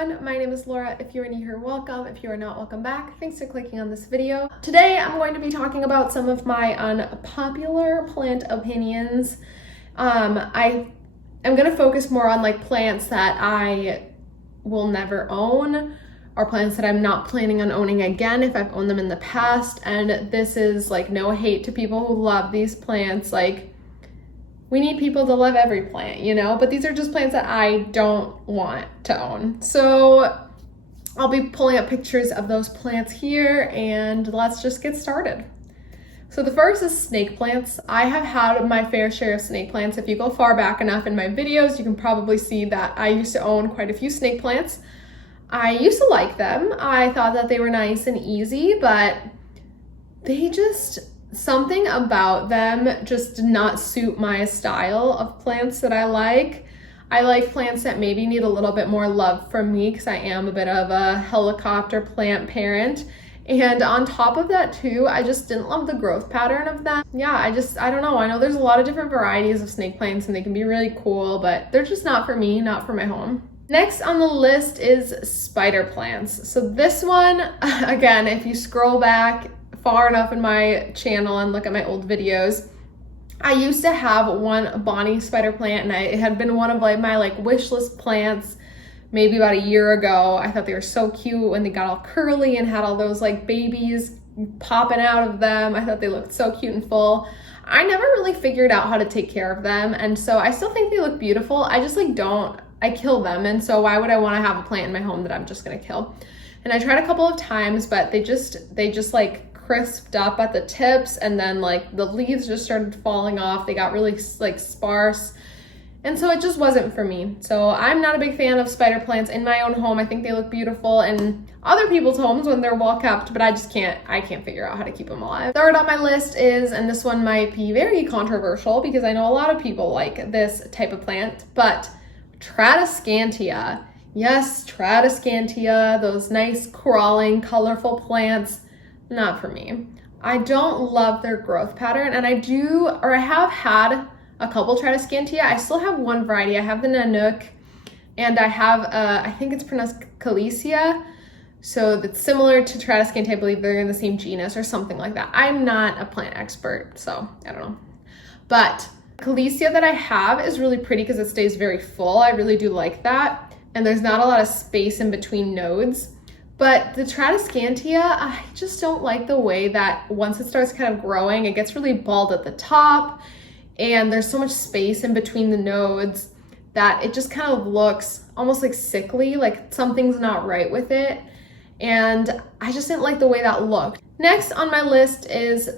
everyone, my name is Laura. If you are new here, welcome. If you are not, welcome back. Thanks for clicking on this video. Today I'm going to be talking about some of my unpopular plant opinions. I am going to focus more on like plants that I will never own or plants that I'm not planning on owning again if I've owned them in the past. And this is like no hate to people who love these plants. Like, we need people to love every plant, you know, but these are just plants that I don't want to own. So I'll be pulling up pictures of those plants here and let's just get started. So the first is snake plants. I have had my fair share of snake plants. If you go far back enough in my videos, you can probably see that I used to own quite a few snake plants. I used to like them. I thought that they were nice and easy, but something about them just did not suit my style of plants that I like. I like plants that maybe need a little bit more love from me because I am a bit of a helicopter plant parent. And on top of that too, I just didn't love the growth pattern of them. Yeah, I don't know. I know there's a lot of different varieties of snake plants and they can be really cool, but they're just not for me, not for my home. Next on the list is spider plants. So this one, again, if you scroll back far enough in my channel and look at my old videos, I used to have one Bonnie spider plant and it had been one of my wish list plants maybe about a year ago. I thought they were so cute when they got all curly and had all those like babies popping out of them. I thought they looked so cute and full. I never really figured out how to take care of them, and so I still think they look beautiful. I just I kill them, and so why would I want to have a plant in my home that I'm just gonna kill? And I tried a couple of times, but they just like crisped up at the tips, and then like the leaves just started falling off. They got really like sparse, and so it just wasn't for me. So I'm not a big fan of spider plants in my own home. I think they look beautiful in other people's homes when they're well kept, but I can't figure out how to keep them alive. Third on my list is, and this one might be very controversial because I know a lot of people like this type of plant, but Tradescantia. Yes, Tradescantia, those nice crawling colorful plants. Not for me. I don't love their growth pattern, and I have had a couple Tradescantia. I still have one variety. I have the Nanook, and I have, I think it's pronounced Caladium. So that's similar to Tradescantia. I believe they're in the same genus or something like that. I'm not a plant expert, so I don't know. But Caladium that I have is really pretty because it stays very full. I really do like that. And there's not a lot of space in between nodes. But the Tradescantia, I just don't like the way that once it starts kind of growing, it gets really bald at the top, and there's so much space in between the nodes that it just kind of looks almost like sickly, like something's not right with it. And I just didn't like the way that looked. Next on my list is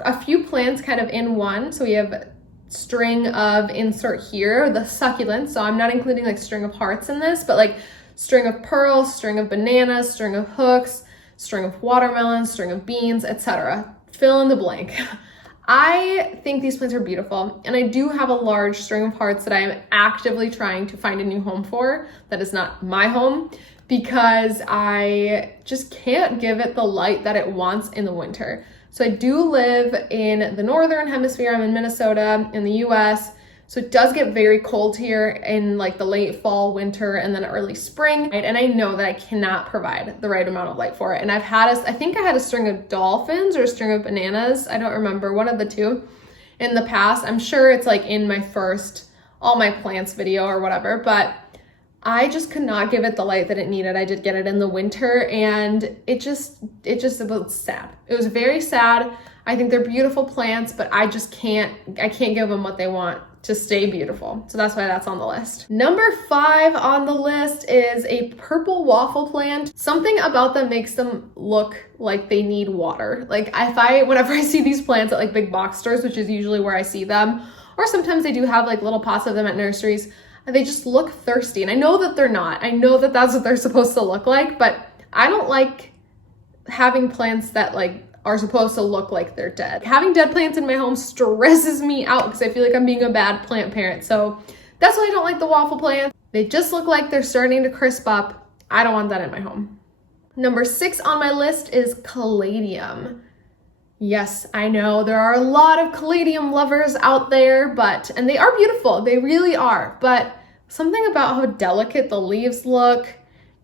a few plants kind of in one. So we have string of, insert here, the succulents. So I'm not including like string of hearts in this, but like string of pearls, string of bananas, string of hooks, string of watermelons, string of beans, etc. Fill in the blank. I think these plants are beautiful, and I do have a large string of hearts that I am actively trying to find a new home for that is not my home because I just can't give it the light that it wants in the winter. So I do live in the northern hemisphere. I'm in Minnesota in the US. So it does get very cold here in like the late fall, winter, and then early spring. Right? And I know that I cannot provide the right amount of light for it. And I think I had a string of dolphins or a string of bananas. I don't remember, one of the two in the past. I'm sure it's like in my first all my plants video or whatever, but I just could not give it the light that it needed. I did get it in the winter, and it was sad. It was very sad. I think they're beautiful plants, but I can't give them what they want to stay beautiful. So that's why that's on the list. Number 5 on the list is a purple waffle plant. Something about them makes them look like they need water. Like whenever I see these plants at like big box stores, which is usually where I see them, or sometimes they do have like little pots of them at nurseries, they just look thirsty. And I know that they're not. I know that that's what they're supposed to look like, but I don't like having plants that like are supposed to look like they're dead. Having dead plants in my home stresses me out because I feel like I'm being a bad plant parent. So that's why I don't like the waffle plants. They just look like they're starting to crisp up. I don't want that in my home. Number 6 on my list is Caladium. Yes, I know there are a lot of Caladium lovers out there, and they are beautiful. They really are. But something about how delicate the leaves look,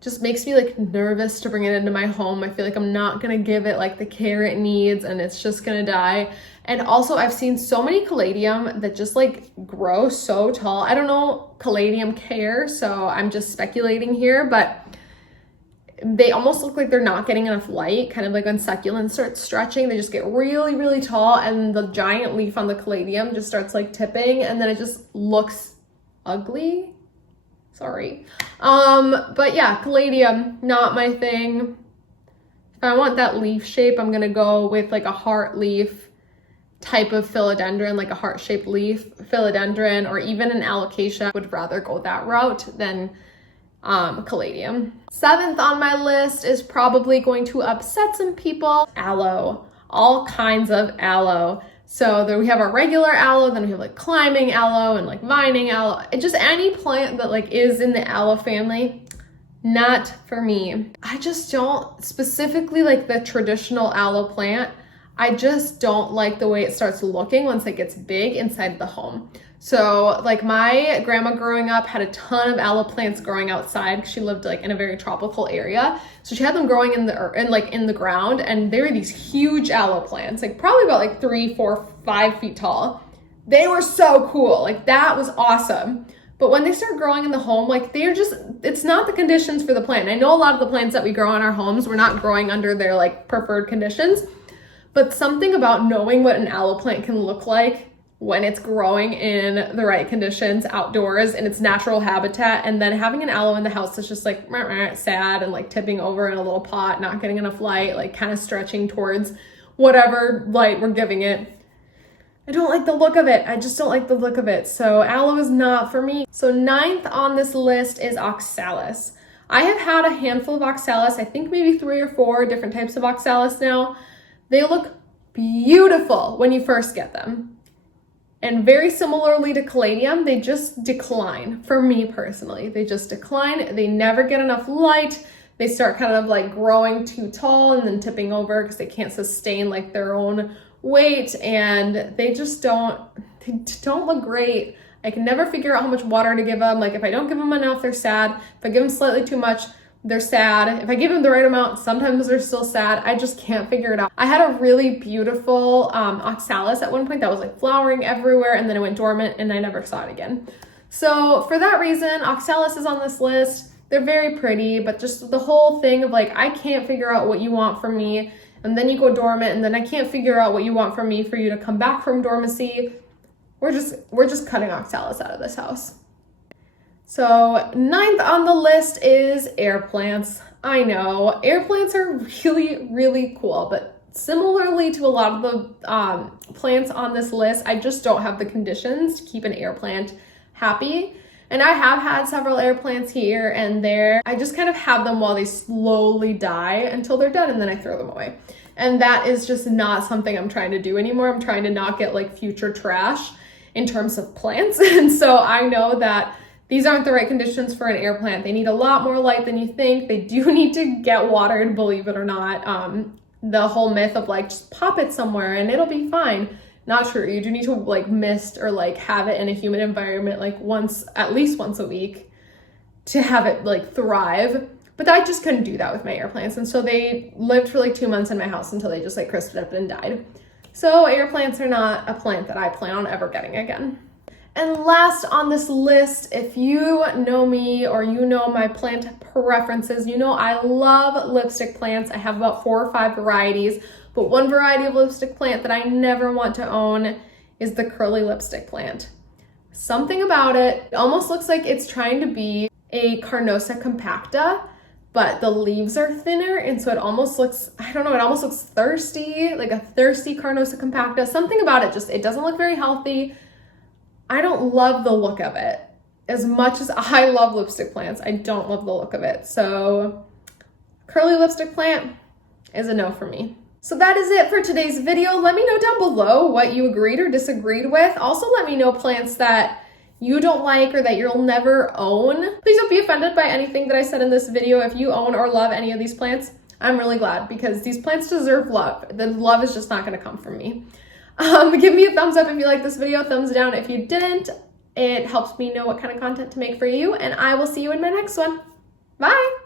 just makes me like nervous to bring it into my home. I feel like I'm not gonna give it like the care it needs and it's just gonna die. And also I've seen so many Caladium that just like grow so tall. I don't know Caladium care, so I'm just speculating here, but they almost look like they're not getting enough light, kind of like when succulents start stretching, they just get really, really tall and the giant leaf on the Caladium just starts like tipping and then it just looks ugly. Sorry. But yeah, Caladium, not my thing. If I want that leaf shape, I'm gonna go with like a heart leaf type of philodendron, like a heart-shaped leaf philodendron, or even an alocasia. Would rather go that route than Caladium. 7th on my list is probably going to upset some people. Aloe. All kinds of aloe. So there we have our regular aloe, then we have like climbing aloe and like vining aloe. Just any plant that like is in the aloe family, not for me. I just don't, specifically like the traditional aloe plant, I just don't like the way it starts looking once it gets big inside the home. So like my grandma growing up had a ton of aloe plants growing outside because she lived like in a very tropical area. So she had them growing in the ground, and they were these huge aloe plants, like probably about like 3, 4, 5 feet tall. They were so cool. Like that was awesome. But when they start growing in the home, like it's not the conditions for the plant. And I know a lot of the plants that we grow in our homes, we're not growing under their like preferred conditions, but something about knowing what an aloe plant can look like when it's growing in the right conditions outdoors in its natural habitat, and then having an aloe in the house that's just like sad and like tipping over in a little pot, not getting enough light, like kind of stretching towards whatever light we're giving it. I don't like the look of it. I just don't like the look of it. So aloe is not for me. So 9th on this list is Oxalis. I have had a handful of Oxalis, I think maybe 3 or 4 different types of Oxalis now. They look beautiful when you first get them. And very similarly to Caladium, they just decline. For me personally, they just decline. They never get enough light. They start kind of like growing too tall and then tipping over because they can't sustain like their own weight, and they don't look great. I can never figure out how much water to give them. Like if I don't give them enough, they're sad. If I give them slightly too much, they're sad. If I give them the right amount, sometimes they're still sad. I just can't figure it out. I had a really beautiful Oxalis at one point that was like flowering everywhere, and then it went dormant and I never saw it again. So for that reason, Oxalis is on this list. They're very pretty, but just the whole thing of like, I can't figure out what you want from me, and then you go dormant, and then I can't figure out what you want from me for you to come back from dormancy. We're just cutting Oxalis out of this house. So 9th on the list is air plants. I know, air plants are really, really cool, but similarly to a lot of the plants on this list, I just don't have the conditions to keep an air plant happy. And I have had several air plants here and there. I just kind of have them while they slowly die until they're dead, and then I throw them away. And that is just not something I'm trying to do anymore. I'm trying to not get like future trash in terms of plants. And so I know that these aren't the right conditions for an air plant. They need a lot more light than you think. They do need to get watered, believe it or not. The whole myth of like, just pop it somewhere and it'll be fine. Not true. You do need to like mist or like have it in a humid environment like at least once a week to have it like thrive. But I just couldn't do that with my air plants. And so they lived for like 2 months in my house until they just like crisped up and died. So air plants are not a plant that I plan on ever getting again. And last on this list, if you know me or you know my plant preferences, you know I love lipstick plants. I have about 4 or 5 varieties, but one variety of lipstick plant that I never want to own is the curly lipstick plant. Something about it almost looks like it's trying to be a Carnosa compacta, but the leaves are thinner, and so it almost looks, I don't know, it almost looks thirsty, like a thirsty Carnosa compacta. Something about it just, it doesn't look very healthy. I don't love the look of it. As much as I love lipstick plants, I don't love the look of it. So curly lipstick plant is a no for me. So that is it for today's video. Let me know down below what you agreed or disagreed with. Also, let me know plants that you don't like or that you'll never own. Please don't be offended by anything that I said in this video. If you own or love any of these plants, I'm really glad, because these plants deserve love. The love is just not gonna come from me. Give me a thumbs up if you like this video, thumbs down if you didn't. It helps me know what kind of content to make for you, and I will see you in my next one. Bye!